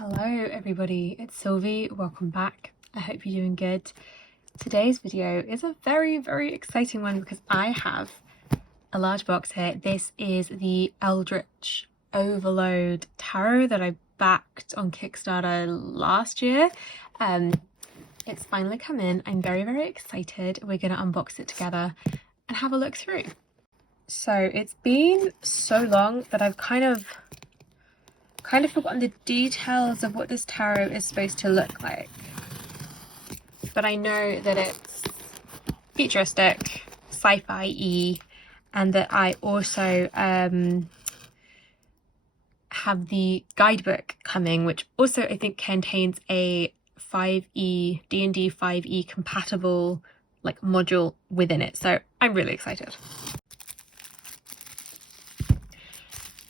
Hello everybody, it's Sylvie. Welcome back. I hope you're doing good. Today's video is a very exciting one because I have a large box here. This is the Eldritch Overload Tarot that I backed on Kickstarter last year. It's finally come in. I'm very excited. We're going to unbox it together and have a look through. So it's been so long that I've kind of forgotten the details of what this tarot is supposed to look like, but I know that it's futuristic, sci-fi-y, and that I also have the guidebook coming, which also I think contains a 5e D&D 5e compatible like module within it, so I'm really excited.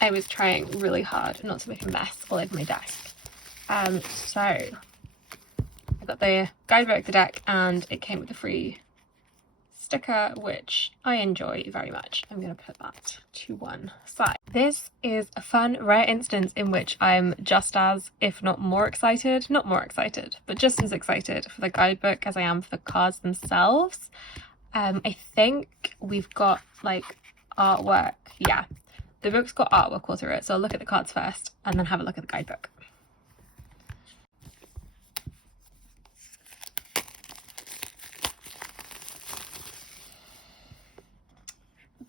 I was trying really hard not to make a mess all over my desk. So I got the guidebook, the deck, and it came with a free sticker, which I enjoy very much. I'm going to put that to one side. This is a fun, rare instance in which I'm just as, if not more excited, but just as excited for the guidebook as I am for the cards themselves. I think we've got like artwork, yeah. The book's got artwork all through it, so I'll look at the cards first and then have a look at the guidebook.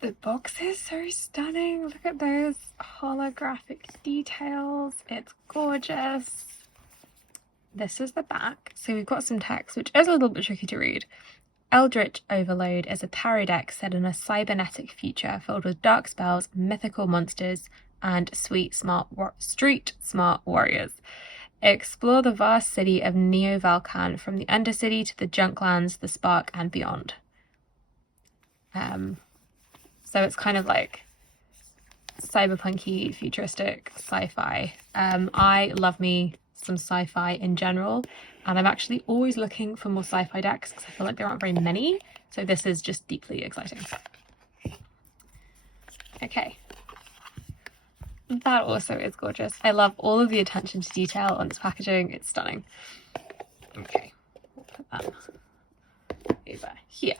The box is so stunning. Look at those holographic details. It's gorgeous. This is the back. So we've got some text, which is a little bit tricky to read. Eldritch Overload is a tarot deck set in a cybernetic future filled with dark spells, mythical monsters, and street smart warriors. Explore the vast city of Neo-Valkan from the Undercity to the Junklands, the Spark, and beyond. So it's kind of like cyberpunky, futuristic sci-fi. I love me some sci-fi in general, and I'm actually always looking for more sci-fi decks because I feel like there aren't very many, so this is just deeply exciting. Okay, that also is gorgeous. I love all of the attention to detail on its packaging. It's stunning. Okay, we'll put that over here.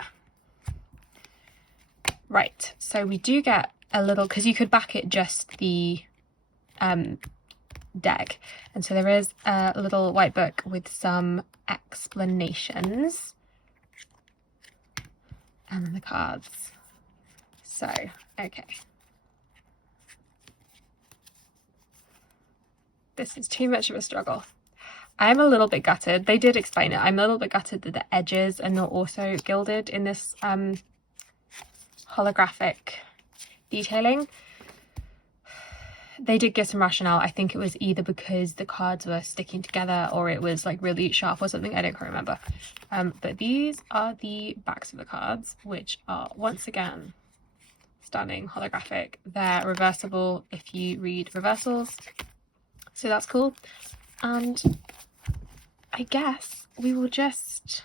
Right, so we do get a little, because you could back it just the deck, and so there is a little white book with some explanations and then the cards. So okay, this is too much of a struggle. I'm a little bit gutted. They did explain it. I'm a little bit gutted that the edges are not also gilded in this holographic detailing. They did give some rationale. I think it was either because the cards were sticking together or it was like really sharp or something. I don't quite remember. But these are the backs of the cards, which are once again stunning, holographic. They're reversible if you read reversals, so that's cool. And I guess we'll just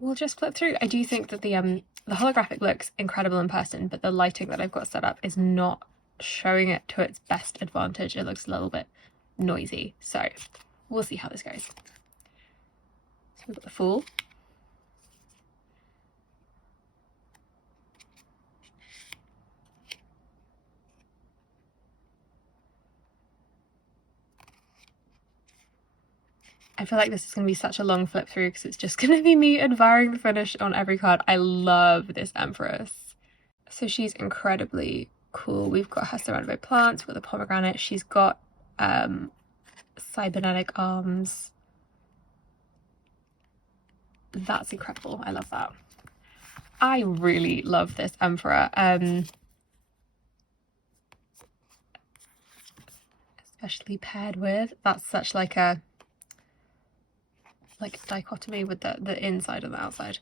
flip through. I do think that the holographic looks incredible in person, but the lighting that I've got set up is not showing it to its best advantage. It looks a little bit noisy, so we'll see how this goes. So we've got the Fool, I feel like this is going to be such a long flip through because it's just going to be me admiring the finish on every card. I love this Empress. So she's incredibly cool. We've got her surrounded by plants with a pomegranate. She's got cybernetic arms. That's incredible. I love that. I really love this Emperor. Especially paired with, that's such like a dichotomy with the inside and the outside.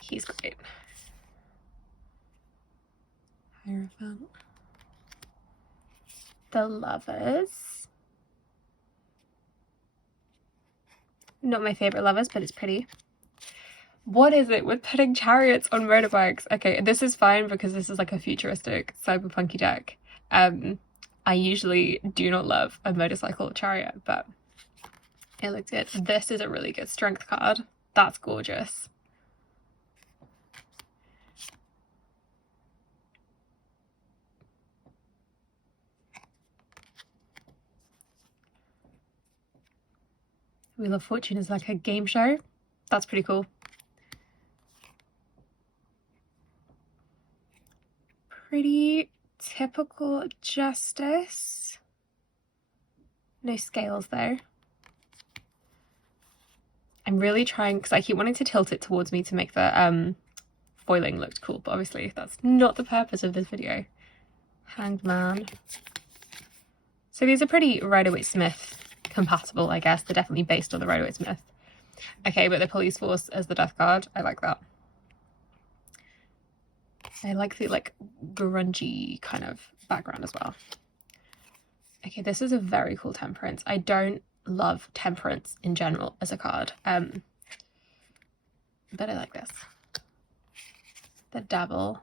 He's great. Hierophant. The Lovers. Not my favorite lovers, but it's pretty. What is it with putting chariots on motorbikes? Okay, this is fine because this is like a futuristic cyberpunky deck. I usually do not love a motorcycle chariot, but it looks good. This is a really good strength card. That's gorgeous. Wheel of Fortune is like a game show. That's pretty cool. Pretty typical Justice. No scales though. I'm really trying, because I keep wanting to tilt it towards me to make the foiling look cool, but obviously that's not the purpose of this video. Hanged Man. So these are pretty Rider-Waite-Smith compatible, I guess. They're definitely based on the Rider-Waite-Smith. Okay, but the Police Force as the death card, I like that. I like the like grungy kind of background as well. Okay, this is a very cool Temperance. I don't love Temperance in general as a card, but I like this. The Devil.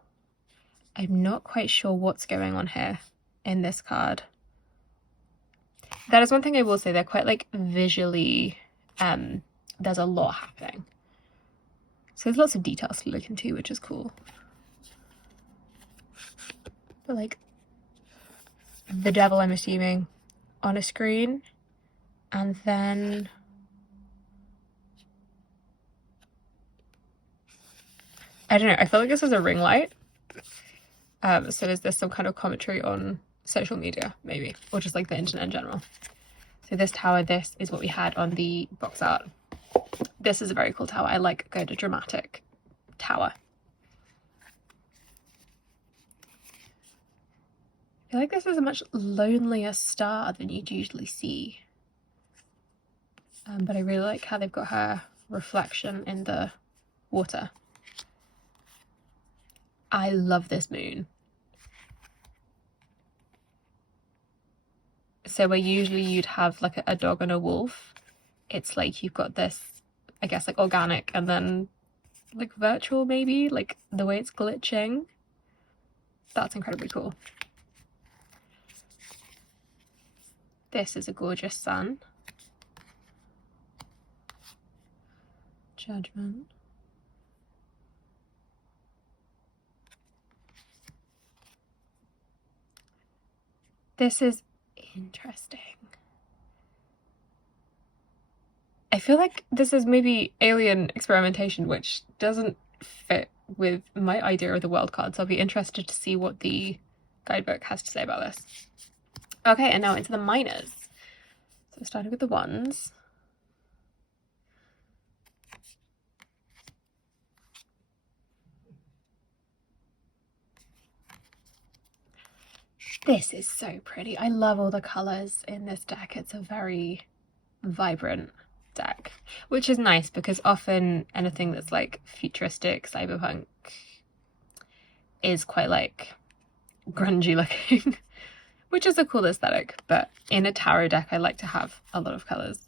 I'm not quite sure what's going on here in this card. That is one thing I will say, they're quite like visually, there's a lot happening. So there's lots of details to look into, which is cool. But like the Devil, I'm assuming, on a screen, and then I don't know, I feel like this is a ring light. So is this some kind of commentary on social media, maybe, or just like the internet in general? So this tower, this is what we had on the box art. This is a very cool tower. I like a good dramatic tower. I feel like this is a much lonelier star than you'd usually see. But I really like how they've got her reflection in the water. I love this moon. So where usually you'd have like a dog and a wolf, it's like you've got this, I guess, like organic and then like virtual, maybe, like the way it's glitching. That's incredibly cool. This is a gorgeous sun. Judgment. This is interesting. I feel like this is maybe alien experimentation, which doesn't fit with my idea of the world card, so I'll be interested to see what the guidebook has to say about this. Okay, and now into the minors. So starting with the ones. This is so pretty. I love all the colours in this deck. It's a very vibrant deck, which is nice because often anything that's like futuristic, cyberpunk is quite like grungy looking, which is a cool aesthetic, but in a tarot deck I like to have a lot of colours.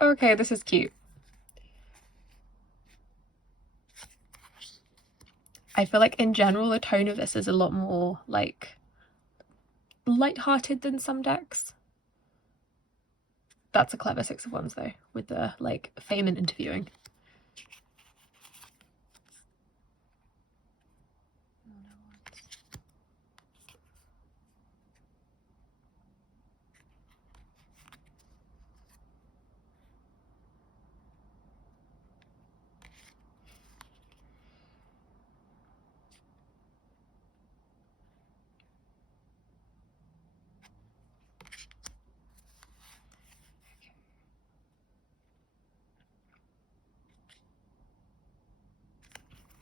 Okay, this is cute. I feel like in general the tone of this is a lot more like light-hearted than some decks. That's a clever Six of Wands though, with the like fame and interviewing.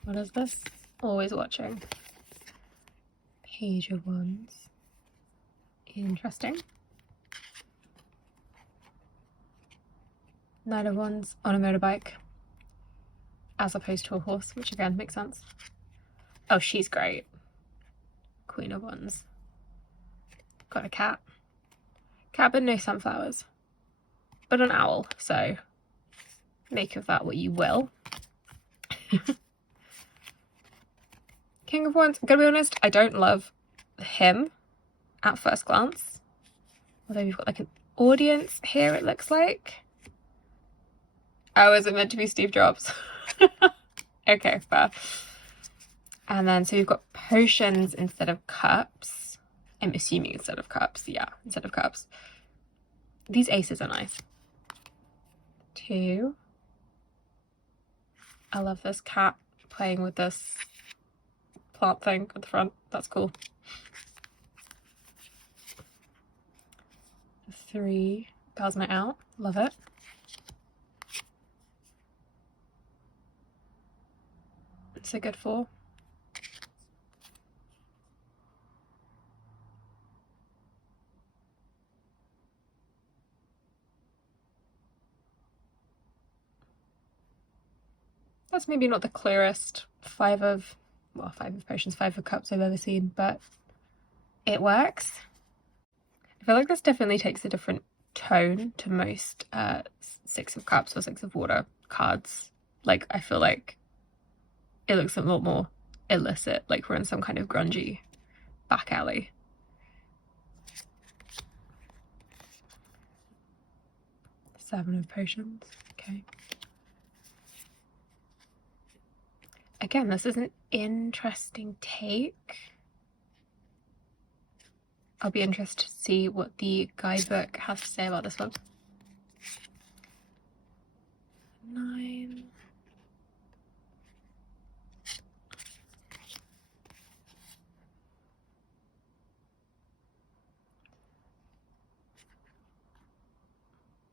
What is this? Always watching. Page of Wands. Interesting. Knight of Wands on a motorbike as opposed to a horse, which again makes sense. Oh, she's great. Queen of Wands. Got a cat. Cat but no sunflowers. But an owl, so make of that what you will. King of Wands, I'm gonna be honest, I don't love him at first glance. Although we've got like an audience here, it looks like. Oh, is it meant to be Steve Jobs? Okay, fair. And then, so we've got potions instead of cups. I'm assuming instead of cups. Yeah, instead of cups. These aces are nice. 2. I love this cat playing with this plant thing at the front. That's cool. 3. Bowsing it out. Love it. It's a good 4. That's maybe not the clearest 5 of potions, 5 of cups I've ever seen, but it works. I feel like this definitely takes a different tone to most 6 of cups or 6 of water cards. Like, I feel like it looks a lot more illicit, like we're in some kind of grungy back alley. Seven of potions, okay. Again, this is an interesting take. I'll be interested to see what the guidebook has to say about this one. 9.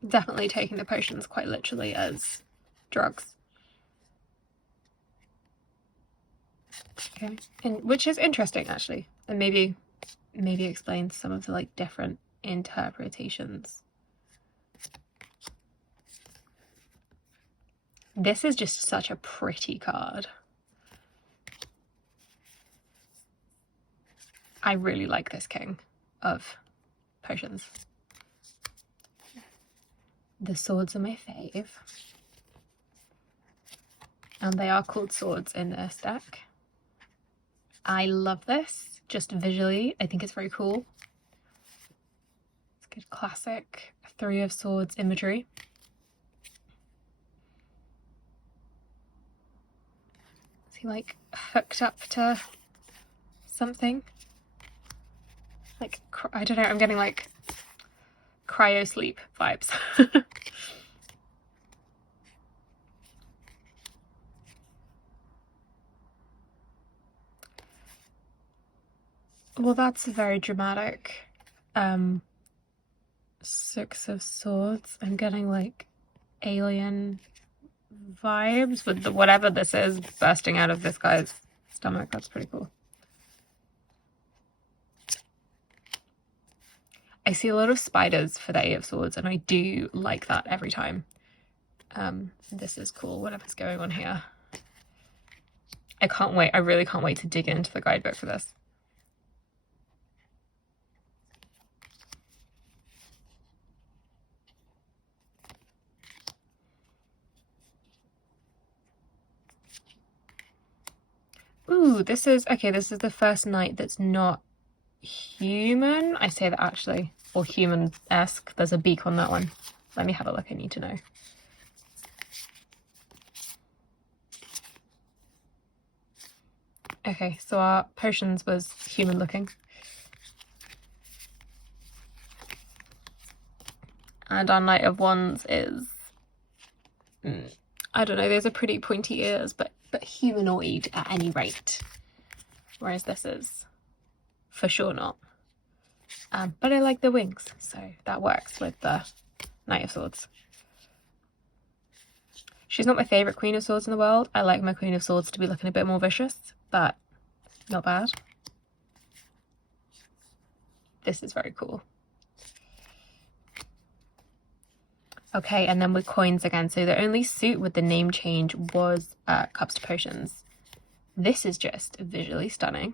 Definitely taking the potions quite literally as drugs. Okay, and which is interesting actually, and maybe explains some of the like different interpretations. This is just such a pretty card. I really like this King of Potions. The swords are my fave. And they are called swords in this deck. I love this, just visually. I think it's very cool. It's good classic 3 of Swords imagery. Is he like hooked up to something? Like, I don't know, I'm getting like cryo sleep vibes. Well, that's very dramatic. 6 of Swords. I'm getting like alien vibes with whatever this is bursting out of this guy's stomach. That's pretty cool. I see a lot of spiders for the 8 of Swords, and I do like that every time. This is cool, whatever's going on here. I can't wait. I really can't wait to dig into the guidebook for this. Ooh, this is the first knight that's not human. I say that actually, or human-esque. There's a beak on that one. Let me have a look, I need to know. Okay, so our potions was human looking. And our Knight of Wands is, I don't know, those are pretty pointy ears, but humanoid at any rate. Whereas this is for sure not. But I like the wings, so that works with the Knight of Swords. She's not my favourite Queen of Swords in the world. I like my Queen of Swords to be looking a bit more vicious, but not bad. This is very cool. Okay, and then with coins again. So the only suit with the name change was Cups to Potions. This is just visually stunning.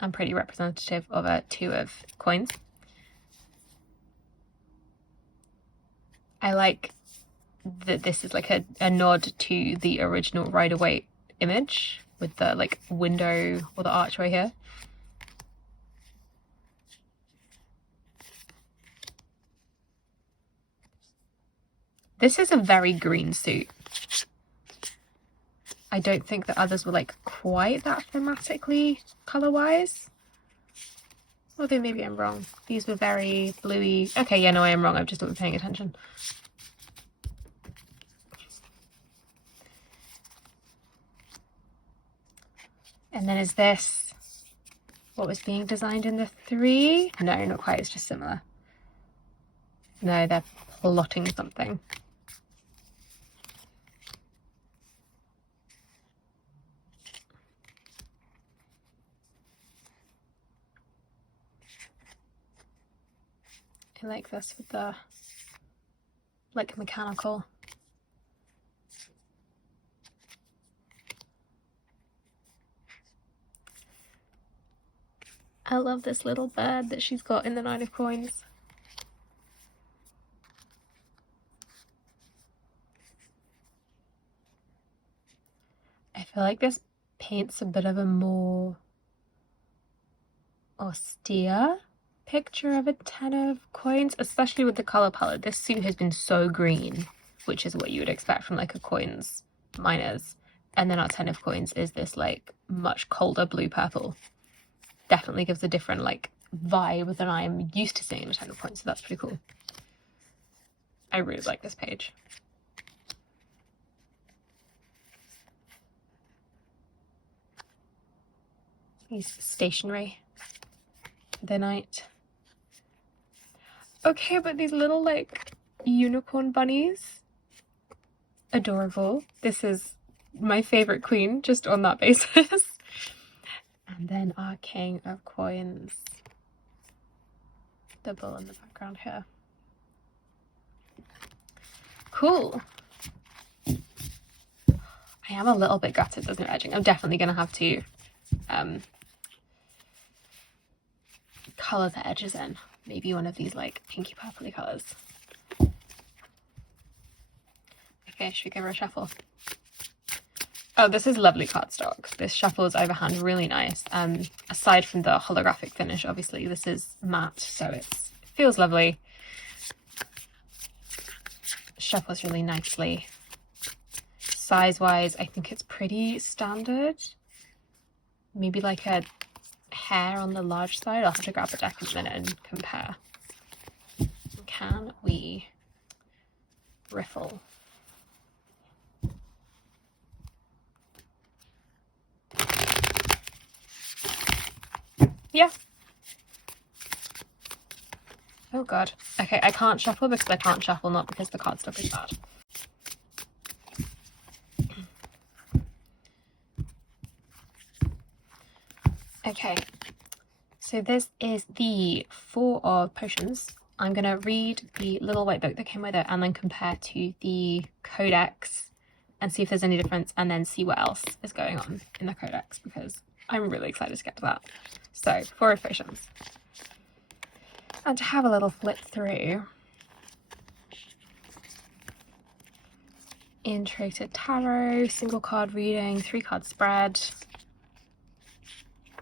And pretty representative of a 2 of coins. I like that this is like a nod to the original Rider-Waite image with the like window or the archway here. This is a very green suit. I don't think the others were like quite that thematically color-wise. Although maybe I'm wrong. These were very bluey. Okay, yeah, no, I am wrong. I've just not been paying attention. And then is this what was being designed in the 3? No, not quite. It's just similar. No, they're plotting something. I like this with the like mechanical. I love this little bird that she's got in the 9 of coins. I feel like this paints a bit of a more austere picture of a 10 of coins, especially with the color palette. This suit has been so green, which is what you would expect from like a coins minors, and then our 10 of coins is this like much colder blue purple. Definitely gives a different like vibe than I'm used to seeing in a 10 of coins, so that's pretty cool. I really like this page. He's stationary for the night. Okay, but these little like unicorn bunnies, adorable. This is my favorite queen just on that basis. And then our king of coins, the bull in the background here. Cool. I am a little bit gutted there's no edging. I'm definitely going to have to colour the edges in. Maybe one of these like pinky purpley colours. Okay, should we give her a shuffle? Oh, this is lovely cardstock. This shuffles overhand really nice. Aside from the holographic finish, obviously this is matte, so it feels lovely. Shuffles really nicely. Size-wise, I think it's pretty standard. Maybe like a hair on the large side. I'll have to grab a deck in a minute and compare. Can we riffle? Yeah. Oh god. Okay, I can't shuffle because I can't shuffle, not because the cardstock is bad. Okay, so this is the 4 of potions. I'm going to read the little white book that came with it and then compare to the codex and see if there's any difference, and then see what else is going on in the codex, because I'm really excited to get to that. So, 4 of potions. And to have a little flip through, Intro to Tarot, single card reading, 3 card spread,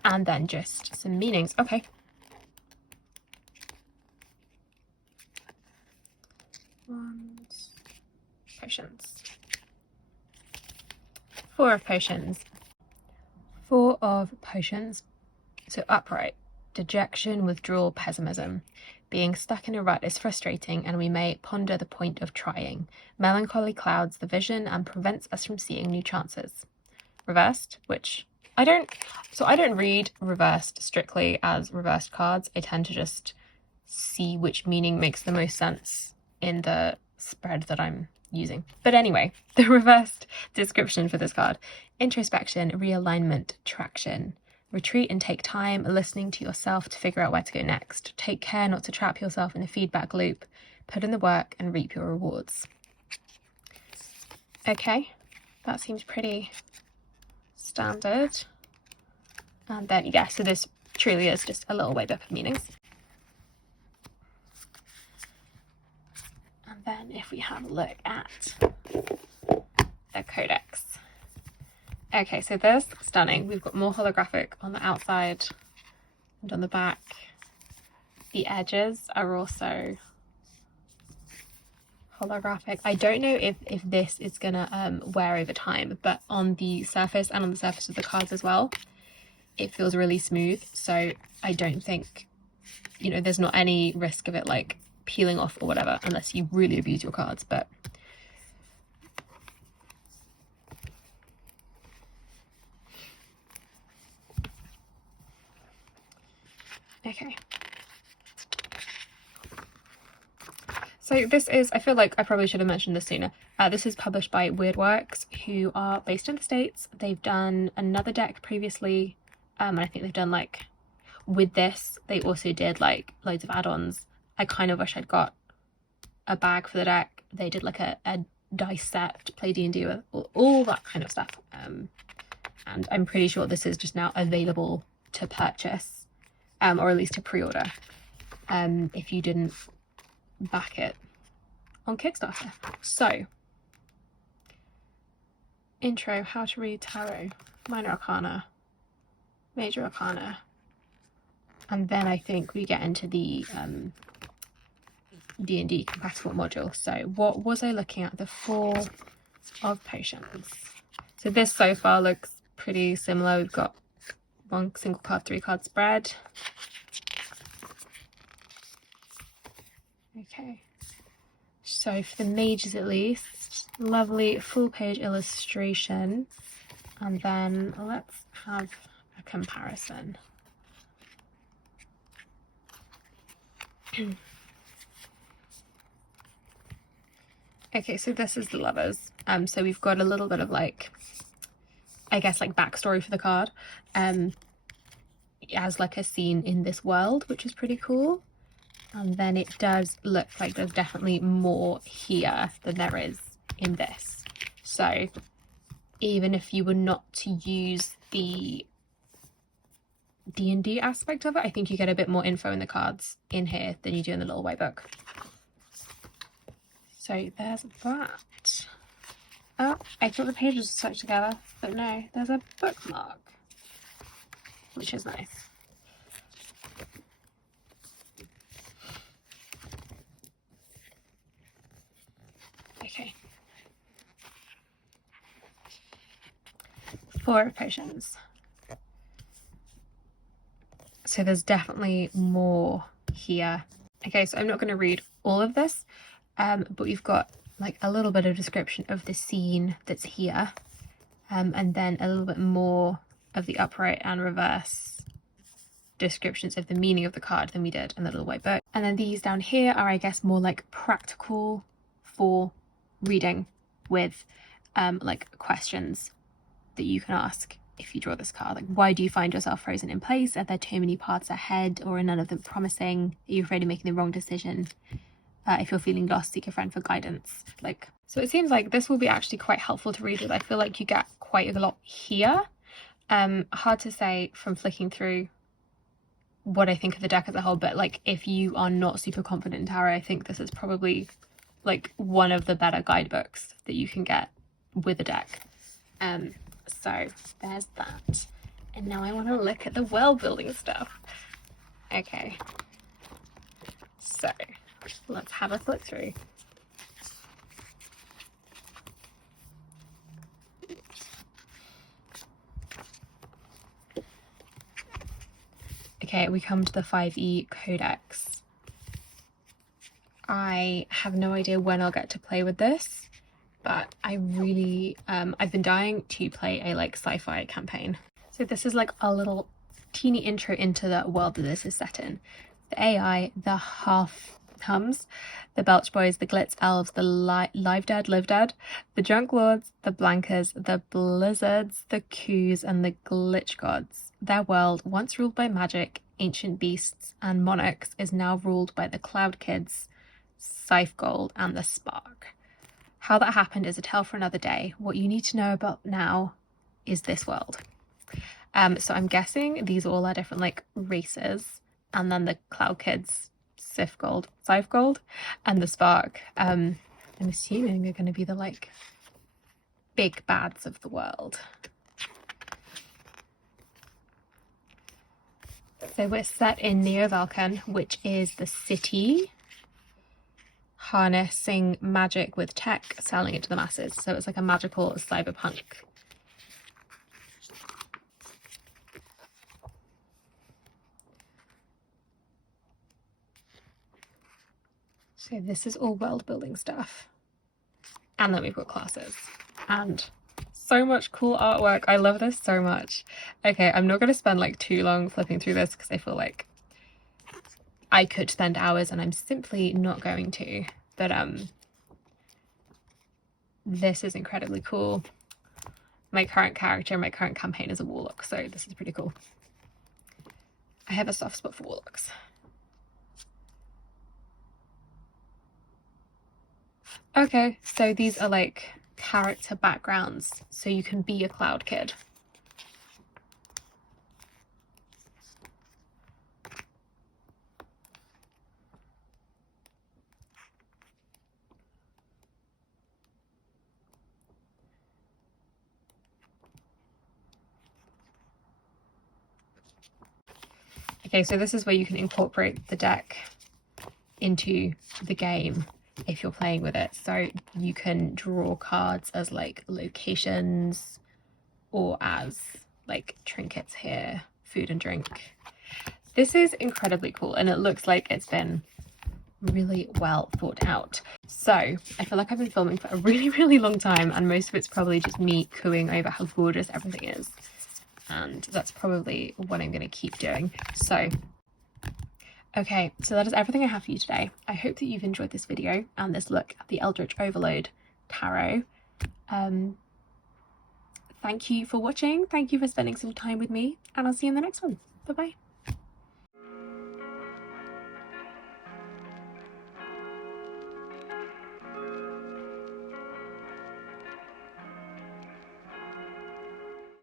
and then just some meanings. Okay. Wands, potions. 4 of potions. 4 of potions. So upright. Dejection, withdrawal, pessimism. Being stuck in a rut is frustrating, and we may ponder the point of trying. Melancholy clouds the vision and prevents us from seeing new chances. Reversed, which I don't read reversed strictly as reversed cards. I tend to just see which meaning makes the most sense in the spread that I'm using. But anyway, the reversed description for this card: introspection, realignment, traction. Retreat and take time, listening to yourself to figure out where to go next. Take care not to trap yourself in a feedback loop. Put in the work and reap your rewards. Okay, that seems pretty standard. And then, yeah, so this truly is just a little white book of meanings. And then if we have a look at the codex. Okay, so there's stunning. We've got more holographic on the outside and on the back. The edges are also holographic. I don't know if this is gonna wear over time, but on the surface and on the surface of the cards as well, it feels really smooth. So I don't think, you know, there's not any risk of it like peeling off or whatever, unless you really abuse your cards. But okay. So this is, I feel like I probably should have mentioned this sooner. This is published by Weirdworks, who are based in the States. They've done another deck previously, and I think they've done like, with this, they also did like loads of add-ons. I kind of wish I'd got a bag for the deck. They did like a dice set to play D&D with, all that kind of stuff. And I'm pretty sure this is just now available to purchase, or at least to pre-order, if you didn't back it on Kickstarter. So, intro, how to read tarot, minor arcana, major arcana, and then I think we get into the D&D compatible module. So what was I looking at? The 4 of Potions. So this so far looks pretty similar. We've got 1 single card, 3 card spread. Okay, so for the mages at least, lovely full page illustration, and then let's have a comparison. Okay, so this is the lovers. So we've got a little bit of like, I guess like backstory for the card, as like a scene in this world, which is pretty cool. And then it does look like there's definitely more here than there is in this. So even if you were not to use the D&D aspect of it, I think you get a bit more info in the cards in here than you do in the little white book. So there's that. Oh, I thought the pages were stuck together, but no, there's a bookmark, which is nice. Okay. 4 Potions. So there's definitely more here. Okay, so I'm not going to read all of this, but we've got like a little bit of description of the scene that's here, and then a little bit more of the upright and reverse descriptions of the meaning of the card than we did in the little white book. And then these down here are, I guess, more like practical for reading, with like questions that you can ask if you draw this card. Like, why do you find yourself frozen in place? Are there too many paths ahead, or are none of them promising? Are you afraid of making the wrong decision? If you're feeling lost, seek a friend for guidance. Like, so it seems like this will be actually quite helpful to read with. I feel like you get quite a lot here. Hard to say from flicking through what I think of the deck as a whole, but like if you are not super confident in tarot, I think this is probably like one of the better guidebooks that you can get with a deck. So there's that. And now I want to look at the world building stuff. Okay, so let's have a flick through. Okay, we come to the 5e Codex. I have no idea when I'll get to play with this, but I really, I've been dying to play a like sci-fi campaign. So this is like a little teeny intro into the world that this is set in. The AI, the half-hums, the Belch Boys, the Glitz Elves, the Live Dead, the Junk Lords, the Blankers, the Blizzards, the Coos, and the Glitch Gods. Their world, once ruled by magic, ancient beasts, and monarchs, is now ruled by the Cloud Kids, Scythe Gold, and the Spark. How that happened is a tale for another day. What you need to know about now is this world. So I'm guessing these all are different like races, and then the Cloud Kids, Scythe Gold, and the Spark, I'm assuming are going to be the like big bads of the world. So we're set in Neo-Valkan, which is the city, harnessing magic with tech, selling it to the masses. So it's like a magical cyberpunk. So this is all world building stuff. And then we've got classes and so much cool artwork. I love this so much. Okay, I'm not going to spend like too long flipping through this because I feel like I could spend hours and I'm simply not going to. But this is incredibly cool. My current character, my current campaign is a warlock, so this is pretty cool. I have a soft spot for warlocks. Okay, so these are like character backgrounds, so you can be a cloud kid. Okay, so this is where you can incorporate the deck into the game if you're playing with it. So you can draw cards as like locations or as like trinkets here, food and drink. This is incredibly cool and it looks like it's been really well thought out. So I feel like I've been filming for a really long time and most of it's probably just me cooing over how gorgeous everything is. And that's probably what I'm going to keep doing. So okay, so that is everything I have for you today. I hope that you've enjoyed this video and this look at the Eldritch Overload Tarot. Thank you for watching. Thank you for spending some time with me and I'll see you in the next one. Bye bye.